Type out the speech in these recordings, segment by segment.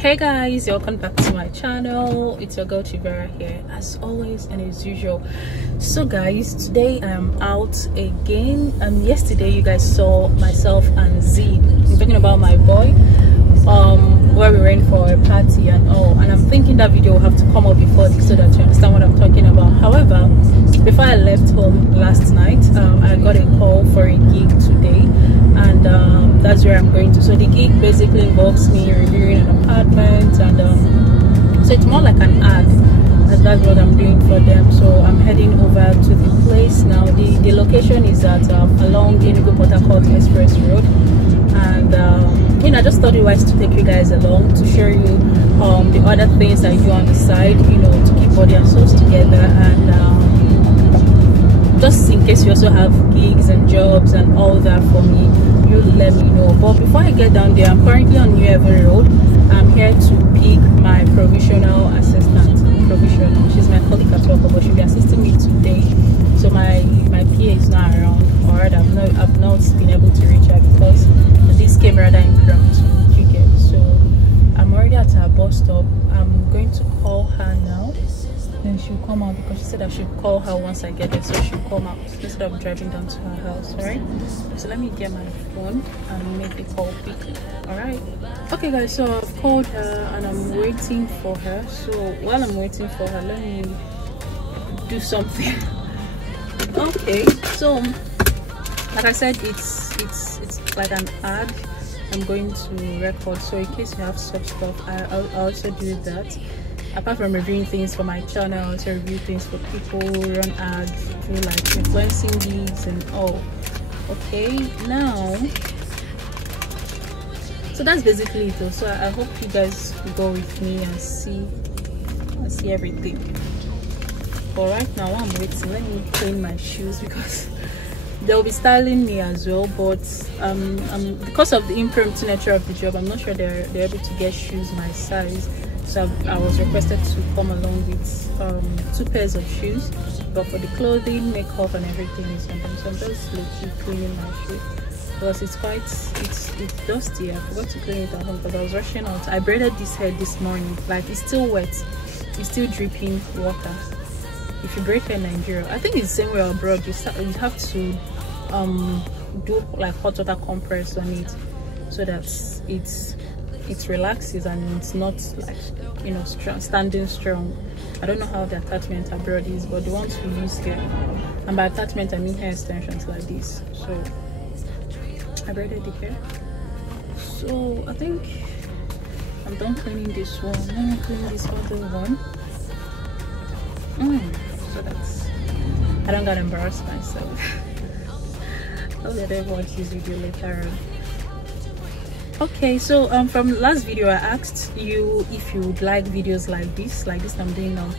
Hey guys, welcome back to my channel. It's your girl Vera here as always and as usual. So guys, today I am out again, and yesterday you guys saw myself and Z. I'm talking about my boy, where we went for a party and all, and I'm thinking that video will have to come up before this so that you understand what I'm talking about. However, before I left home last night, I got a call for a gig today, and that's where I'm going to. So the gig basically involves me reviewing an apartment, and so it's more like an ad. That's what I'm doing for them. So I'm heading over to the place now. The location is at along Enugu Port Harcourt Express Road, and you know, I just thought it wise to take you guys along to show you the other things I do on the side, you know, to keep body and souls together, and just in case you also have gigs and jobs and all that for me, you let me know. But before I get down there, I'm currently on New Haven Road. I'm here to pick my provisional assistant. She's my colleague at work, but she'll be assisting me today. So my PA is not around, or I've not been able to reach her because this came rather impromptu. You get, so I'm already at her bus stop. I'm going to call her now. Then she'll come out because she said I should call her once I get there, so she'll come out instead of driving down to her house. All right, so let me get my phone and make the call quick. All right, okay guys, so I've called her and I'm waiting for her. So while I'm waiting for her, let me do something. Okay, so like I said, it's like an ad I'm going to record, so in case you have such stuff, I'll also do that. Apart from reviewing things for my channel, I also review things for people, run ads, do like influencing gigs and all. Okay, now, so that's basically it though. So I hope you guys go with me and see everything. But right now while I'm waiting, let me clean my shoes because they'll be styling me as well. But because of the impromptu nature of the job, I'm not sure they're able to get shoes my size. So I was requested to come along with 2 pairs of shoes, but for the clothing, makeup and everything is on them. So I'm just literally cleaning my shoe because it's dusty. I forgot to clean it at home because I was rushing out. I braided this hair this morning, like it's still wet, it's still dripping water. If you braid hair in Nigeria, I think it's the same way abroad, you have to do like hot water compress on it so that it relaxes and it's not like, you know, standing strong. I don't know how the attachment abroad is, but the ones we use here, and by attachment I mean hair extensions like this. So I braided the hair, so I think I'm done cleaning this one. Let me clean this other one. So that's, I don't gotta embarrass myself. I'll let everyone watch this video later on. Okay, so from last video I asked you if you would like videos like this I'm doing now.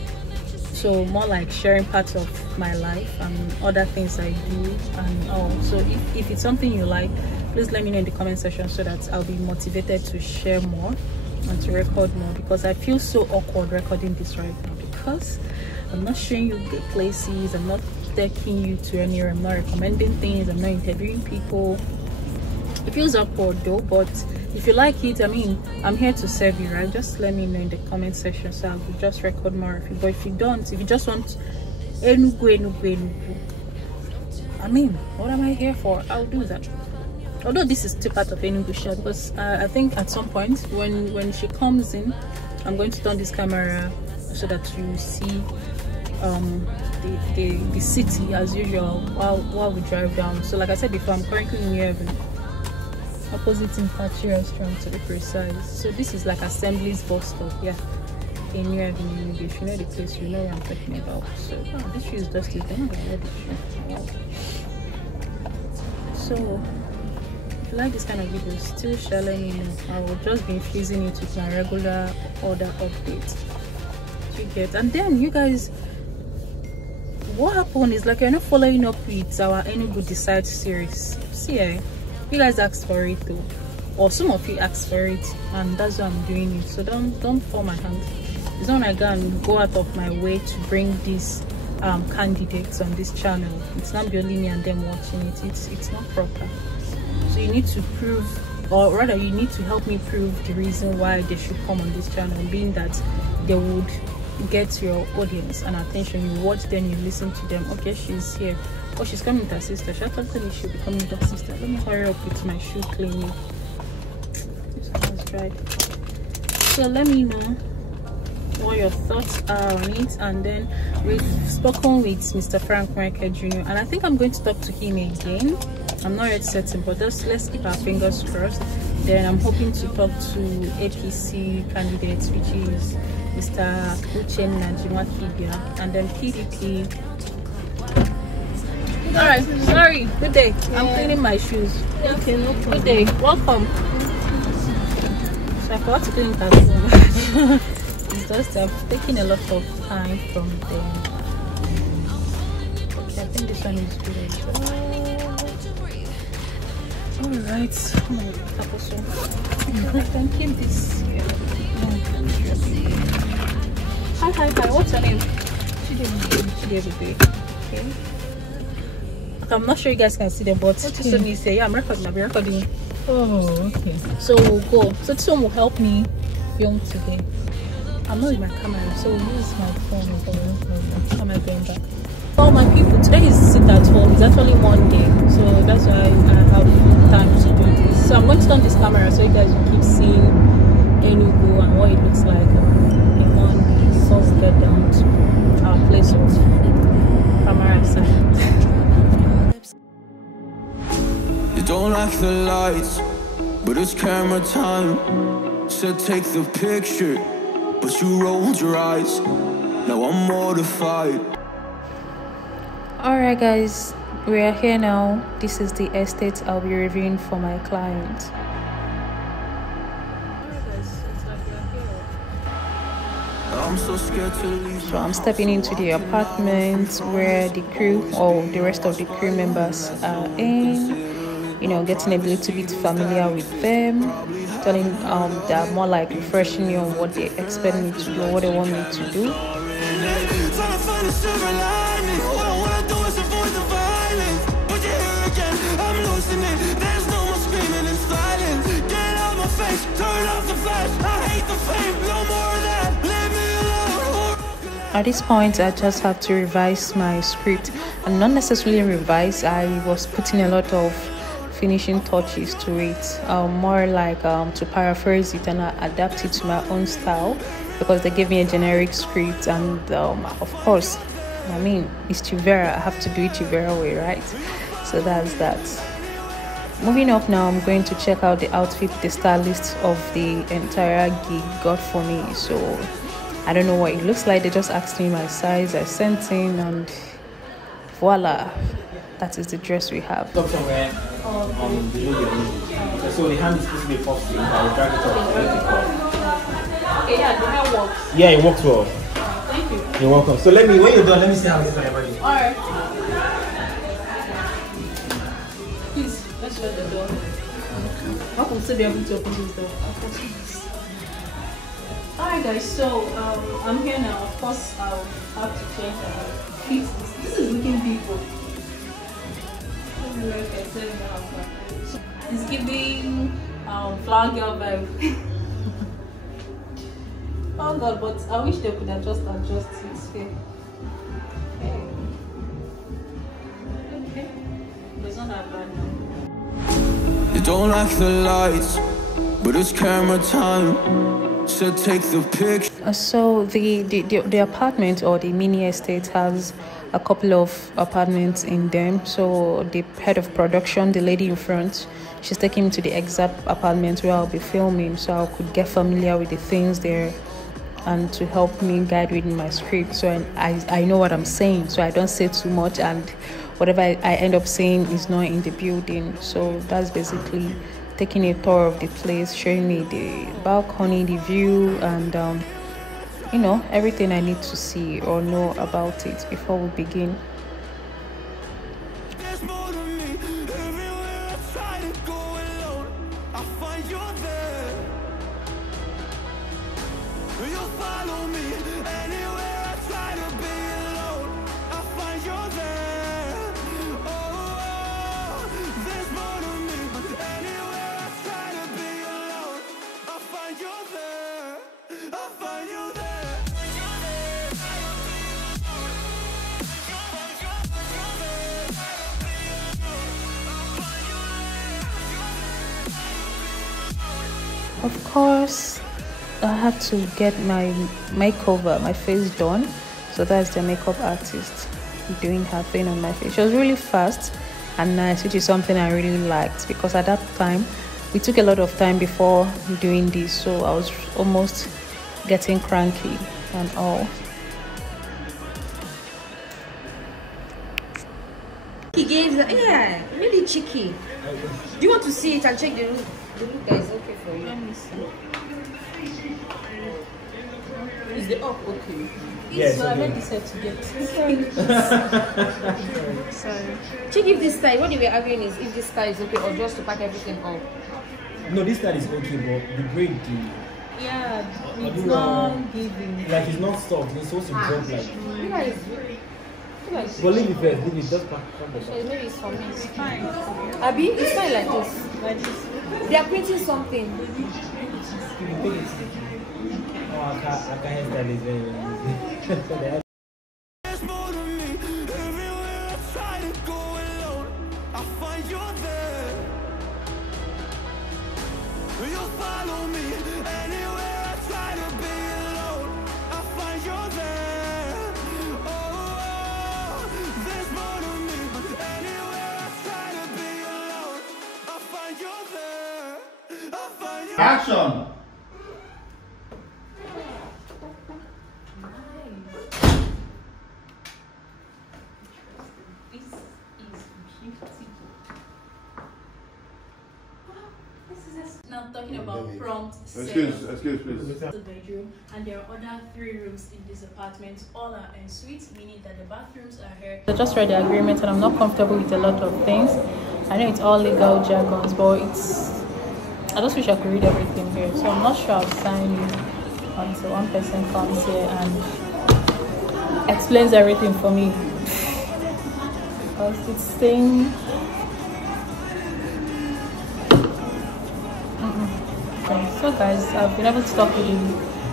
So more like sharing parts of my life and other things I do and all. So if it's something you like, please let me know in the comment section so that I'll be motivated to share more and to record more, because I feel so awkward recording this right now because I'm not showing you the places, I'm not taking you to anywhere, I'm not recommending things, I'm not interviewing people. It feels awkward though, but if you like it, I mean, I'm here to serve you, right? Just let me know in the comment section so I'll just record more of it. But if you don't, if you just want Enugu, I mean, what am I here for? I'll do that. Although this is still part of Enugu shot, because I think at some point when she comes in, I'm going to turn this camera so that you see the city as usual while we drive down. So like I said before, I'm currently in New Haven, opposite Infantry Restaurant to be precise. So this is like Assembly's bus stop, yeah, in New Haven, Enugu. If you know the place, you know what I'm talking about. So this shoe is dusty. I'm not gonna wear this shoe. So if you like this kind of videos, still share, let me know. I will just be infusing it with my regular order updates. You get, and then you guys, what happened is like you're not following up with our Enugu Decide series. See, you guys asked for it though, or some of you asked for it, and that's why I'm doing it. So don't fall my hand. It's not like I can go out of my way to bring these candidates on this channel. It's not only me and them watching it. It's not proper. So you need to prove or rather you need to help me prove the reason why they should come on this channel, being that they would get your audience and attention. You watch them, you listen to them. Okay, she's here. Oh, she's coming with her sister. She actually should be coming with her sister. Let me hurry up with my shoe cleaning. This one is dry. So let me know what your thoughts are on it, and then we've spoken with Mr. Frank Michael Jr. and I think I'm going to talk to him again. I'm not yet certain, but let's keep our fingers crossed. Then I'm hoping to talk to APC candidates, which is Mr. Uchen Najimwakibia, and then PDP. All right, sorry. Good day. Yeah. I'm cleaning my shoes. Okay, no problem. Good day. Welcome. So I forgot to clean that room. It's just I've taken a lot of time from them. Okay, I think this one is good as well. Alright. I can keep this here. Hi. What's your name? Chidebude. Okay. I'm not sure you guys can see them, but okay. Just me say, yeah, I'm recording. I'll be recording. Oh, okay. So we'll go. So this one will help me film today. I'm not with my camera, so we'll use my phone. How am I going back? All my people, today is sit at home. It's actually Monday, so that's why I have time to do this. So I'm going to turn this camera so you guys will keep seeing Enugu and what it looks like in Monday before we get down to our place of camera side. You don't like the lights, but it's camera time. Said take the picture, but you rolled your eyes. Now I'm mortified. Alright guys, we are here now. This is the estate I'll be reviewing for my client. So I'm stepping into the apartment where the crew or the rest of the crew members are in. You know, getting a little bit familiar with them, telling they're more like refreshing me on what they expect me to do, what they want me to do. At this point, I just have to revise my script, and not necessarily revise. I was putting a lot of finishing touches to it, more like to paraphrase it and adapt it to my own style, because they gave me a generic script, and of course, I mean, it's Vera. I have to do it Vera way, right? So that's that. Moving up now, I'm going to check out the outfit the stylist of the entire gig got for me. So I don't know what it looks like. They just asked me my size. I sent in, and voila, that is the dress we have. Stop somewhere below your knee. So the hand is supposed to be popped in. I will drag it up. Okay, yeah, the hair works. Yeah, it works well. Thank you. You're welcome. So when you're done, let me see how it is on your body. Alright. Please, let's shut the door. How come still be able to open this door? Alright guys, so I'm here now. Of course, I'll have to change this is looking beautiful. It's giving flower girl vibe. Oh god, but I wish they could adjust it here. Okay. It's not that bad now. You don't like the lights, but it's camera time. So take the picture. So the apartment or the mini estate has a couple of apartments in them. So the head of production, the lady in front, she's taking me to the exact apartment where I'll be filming, so I could get familiar with the things there and to help me guide reading my script, so I know what I'm saying, so I don't say too much, and whatever I end up saying is not in the building. So that's basically taking a tour of the place, showing me the balcony, the view, and you know, everything I need to see or know about it before we begin. Of course, I had to get my makeover, my face done. So that's the makeup artist doing her thing on my face. She was really fast and nice, which is something I really liked, because at that time we took a lot of time before doing this, so I was almost getting cranky and all. He gave the, yeah, really cheeky. Do you want to see it and check the look? The look that is okay for you. Let me see. Is the up okay? Yes, So I okay. made this set to get. Sorry. Check if this style, what they were arguing is if this style is okay or just to pack everything up. No, this style is okay, but the braid, Yeah, it's not giving. like it's not soft. It's supposed to drop like. You guys, But leave it first. Leave it. Just pack the back. maybe it's for me. It's fine. Abi, it's fine like this. Like this. They are printing something. You take it. Oh, I can't hairstyle is very well. There's more to me. Everywhere I try to go alone, I find you're there. You'll follow me anywhere I try to be alone. I find you're there. Oh, there's more to me. Anywhere I try to be alone, I find you're there. I find you're Action! This is beautiful. Now talking about front Excuse, please. the bedroom, and there are other 3 rooms in this apartment. All are en suite, meaning that the bathrooms are here. I just read the agreement and I'm not comfortable with a lot of things. I know it's all legal jargons, but I just wish I could read everything here. So I'm not sure I'll sign it until one person comes here and explains everything for me. Because it's saying so guys, I've been able to talk with the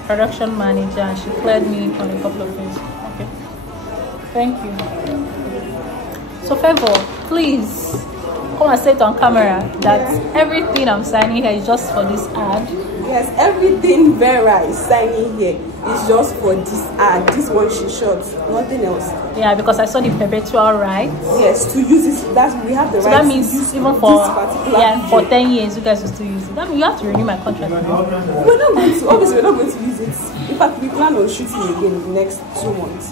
production manager and she cleared me on a couple of things. Okay, thank you. So Favor, please come and say it on camera that everything I'm signing here is just for this ad. Yes, everything Vera is signing here is just for this ad. This one she shot, nothing else. Yeah, because I saw the perpetual rights. Yes, to use it. We have the So right that to means use even for this particular for video. 10 years you guys will still use it. That means you have to renew my contract. We're not going to. Obviously, we're not going to use it. In fact, we plan on shooting again in the next 2 months.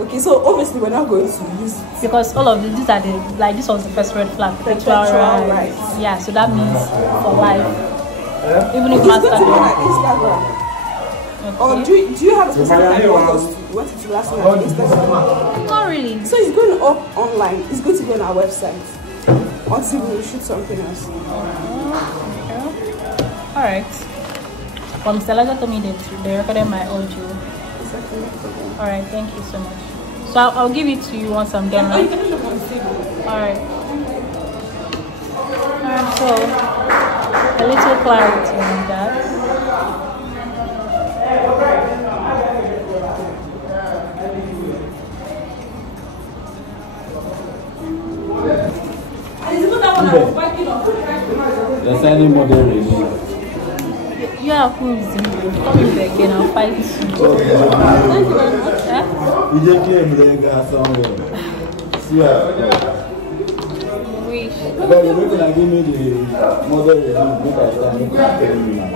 Okay, so obviously we're not going to use it. Because all of these are the, like, this was the first red flag, perpetual rights. Yeah, so that means for life. Even if It's going to be master on Instagram. Or do you have a specific time you want it to last on Instagram? not really. So it's going up online. It's going to be on our website until we shoot something else. Alright. Well, Mr. Laja told me that they recorded my audio. Exactly. Alright, thank you so much. So I'll give it to you once I'm done. Right? Alright. Alright, so a little clarity on that. The signing model release. You are who is it? Come in there again, I'll fight you. Thank you very much. You just came there somewhere. See ya. Wish. But you're going to give me the model release because I'm going to tell you now.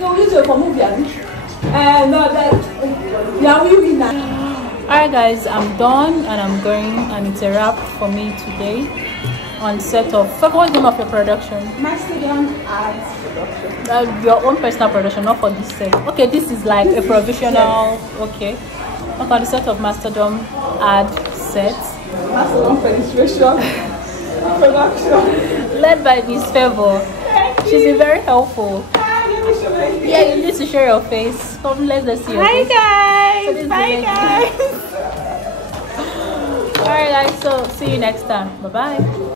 No, we use it for movie. No, that. Yeah, we win now. Alright guys, I'm done and I'm going, and it's a wrap for me today on set of, what's the name of your production? Mastodon Arts Production. Your own personal production, not for this set. Okay, this is like a provisional, okay. Not on the set of Mastodon ad set. Mastodon Penetration Production. Led by Miss Favor. She's been very helpful. Yeah, you need to show your face. Come, let's see your face. Hi So guys! this is Bye the guys! Alright guys, so see you next time. Bye bye.